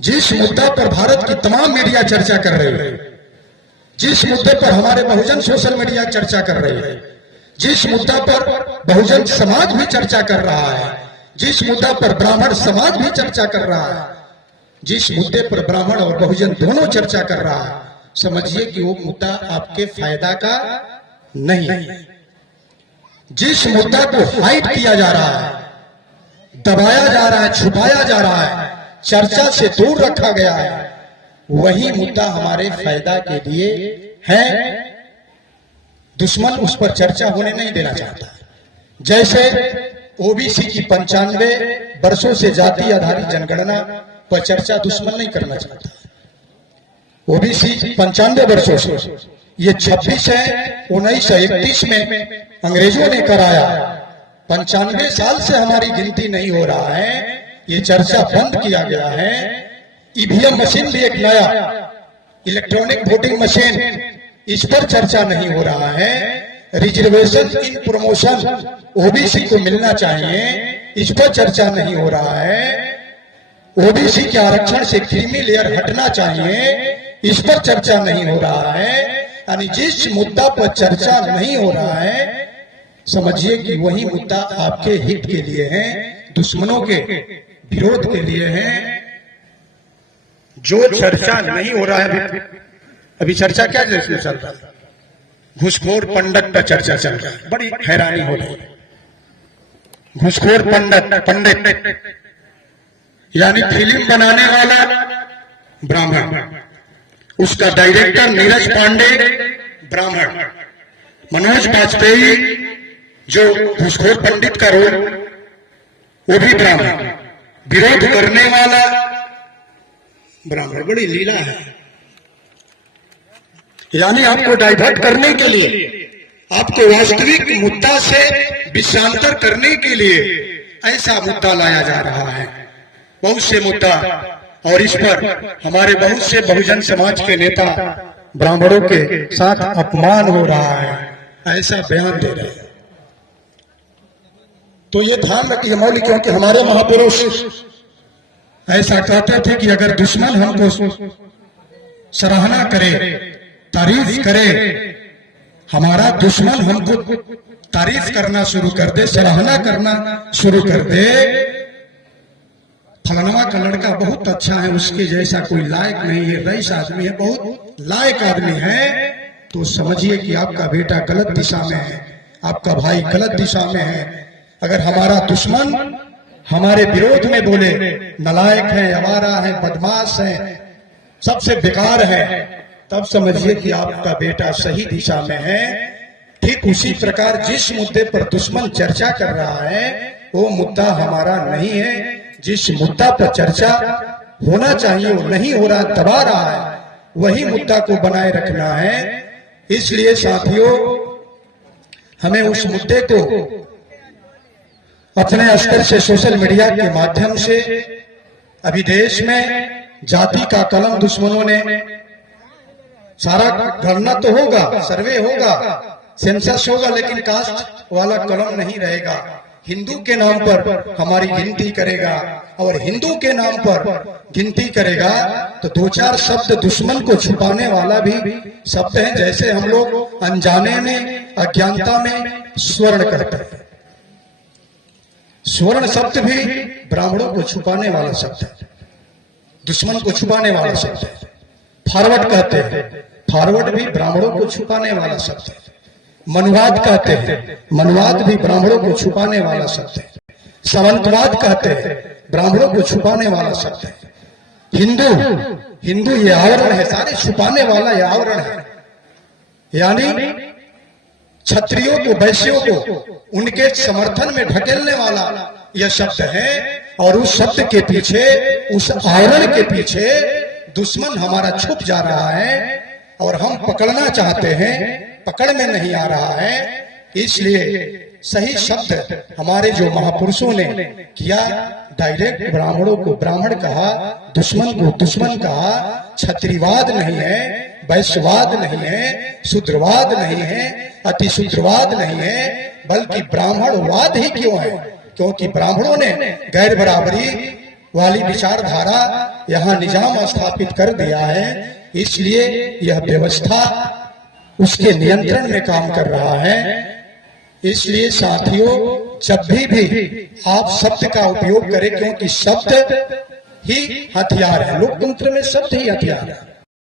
जिस मुद्दा पर भारत की तमाम मीडिया चर्चा कर रही है, जिस मुद्दे पर हमारे बहुजन सोशल मीडिया चर्चा कर रही है, जिस मुद्दा पर बहुजन समाज भी चर्चा कर रहा है, जिस मुद्दा पर ब्राह्मण समाज भी चर्चा कर रहा है, जिस मुद्दे पर ब्राह्मण और बहुजन दोनों चर्चा कर रहा है, समझिए कि वो मुद्दा आपके फायदा का नहीं है। जिस मुद्दा को हाइड किया जा रहा है, दबाया जा रहा है, छुपाया जा रहा है, चर्चा से दूर रखा गया है, वही मुद्दा हमारे फायदा के लिए है। दुश्मन उस पर चर्चा होने नहीं देना चाहता। जैसे ओबीसी की 95 वर्षों से जाति आधारित जनगणना पर चर्चा दुश्मन नहीं करना चाहता। ओबीसी 95 वर्षों से, ये 26 है 1931 में अंग्रेजों ने कराया। 95 साल से हमारी गिनती नहीं हो रहा है, ये चर्चा बंद किया गया है। ईवीएम मशीन भी एक नया इलेक्ट्रॉनिक वोटिंग मशीन, इस पर चर्चा नहीं हो रहा है। रिजर्वेशन इन प्रमोशन ओबीसी को मिलना चाहिए, इस पर चर्चा नहीं हो रहा है। ओबीसी के आरक्षण से क्रीमी लेयर हटना चाहिए, इस पर चर्चा नहीं हो रहा है। यानी जिस मुद्दा पर चर्चा नहीं हो रहा है, समझिए कि वही मुद्दा आपके हित के लिए है, दुश्मनों के विरोध के लिए है। जो चर्चा नहीं हो रहा है, अभी चर्चा क्या जैसे चल रहा है, घुसखोर पंडित पर चर्चा चल रहा है। बड़ी हैरानी हो रही है। घुसखोर पंडित यानी फिल्म बनाने वाला ब्राह्मण, उसका डायरेक्टर नीरज पांडे ब्राह्मण, मनोज वाजपेयी जो घुसखोर पंडित का रोल वो भी ब्राह्मण, विरोध करने वाला ब्राह्मण। बड़ी लीला है। यानी आपको डाइवर्ट करने के लिए, आपको वास्तविक मुद्दा से विषयांतर करने के लिए ऐसा मुद्दा लाया जा रहा है। बहुत से मुद्दा, और इस पर हमारे बहुत से बहुजन समाज के नेता ब्राह्मणों के साथ अपमान हो रहा है, ऐसा बयान दे रहे हैं। तो ये ध्यान रखिए मौलिक, क्योंकि हमारे महापुरुष ऐसा कहते थे कि अगर दुश्मन हमको सराहना करे, तारीफ करे, हमारा दुश्मन हमको तारीफ करना शुरू कर दे, सराहना करना शुरू कर दे, फलाना का लड़का बहुत अच्छा है, उसके जैसा कोई लायक नहीं है, रईस आदमी है, बहुत लायक आदमी है, तो समझिए कि आपका बेटा गलत दिशा में है, आपका भाई गलत दिशा में है। अगर हमारा दुश्मन हमारे विरोध में बोले नालायक है, आवारा है, बदमाश है, सबसे बेकार है, तब समझिए कि आपका बेटा सही दिशा में है। ठीक उसी प्रकार जिस मुद्दे पर दुश्मन चर्चा कर रहा है, वो मुद्दा हमारा नहीं है। जिस मुद्दा पर चर्चा होना चाहिए वो नहीं हो रहा, दबा रहा है, वही मुद्दा को बनाए रखना है। इसलिए साथियों, हमें उस मुद्दे को अपने स्तर से सोशल मीडिया के माध्यम से, अभी देश में जाति का कलम दुश्मनों ने, सारा गणना तो होगा, सर्वे होगा, सेंसस होगा, लेकिन कास्ट वाला कलम नहीं रहेगा। हिंदू के नाम पर हमारी गिनती करेगा, और हिंदू के नाम पर गिनती करेगा तो दो चार शब्द दुश्मन को छुपाने वाला भी शब्द है। जैसे हम लोग अनजाने में, अज्ञानता में स्वर्ण करते हैं, स्वर्ण शब्द भी ब्राह्मणों को छुपाने वाला शब्द है, दुश्मन को छुपाने वाला शब्द है। फॉरवर्ड कहते हैं, फॉरवर्ड भी ब्राह्मणों को छुपाने वाला शब्द है। मनुवाद कहते हैं, मनुवाद भी ब्राह्मणों को छुपाने वाला शब्द है। सामंतवाद कहते हैं, ब्राह्मणों को छुपाने वाला शब्द है। हिंदू, हिंदू ये आवरण है, सारे छुपाने वाला ये आवरण है। यानी क्षत्रियों को, वैश्यों को उनके समर्थन में ढकेलने वाला यह शब्द है। और उस शब्द के पीछे, उस आवरण के पीछे दुश्मन हमारा छुप जा रहा है, और हम पकड़ना चाहते हैं, पकड़ में नहीं आ रहा है। इसलिए सही शब्द हमारे जो महापुरुषों ने किया, डायरेक्ट ब्राह्मणों को ब्राह्मण कहा, दुश्मन को दुश्मन कहा। क्षत्रियवाद नहीं है, वैश्यवाद नहीं है, शूद्रवाद नहीं है, अतिशूद्रवाद नहीं है, बल्कि ब्राह्मणवाद ही क्यों है? क्योंकि ब्राह्मणों ने गैर बराबरी वाली विचारधारा यहाँ निजाम स्थापित कर दिया है, इसलिए यह व्यवस्था उसके नियंत्रण में काम कर रहा है। इसलिए साथियों, जब भी आप शब्द का उपयोग करें, क्योंकि शब्द ही हथियार है, लोकतंत्र में शब्द ही हथियार है।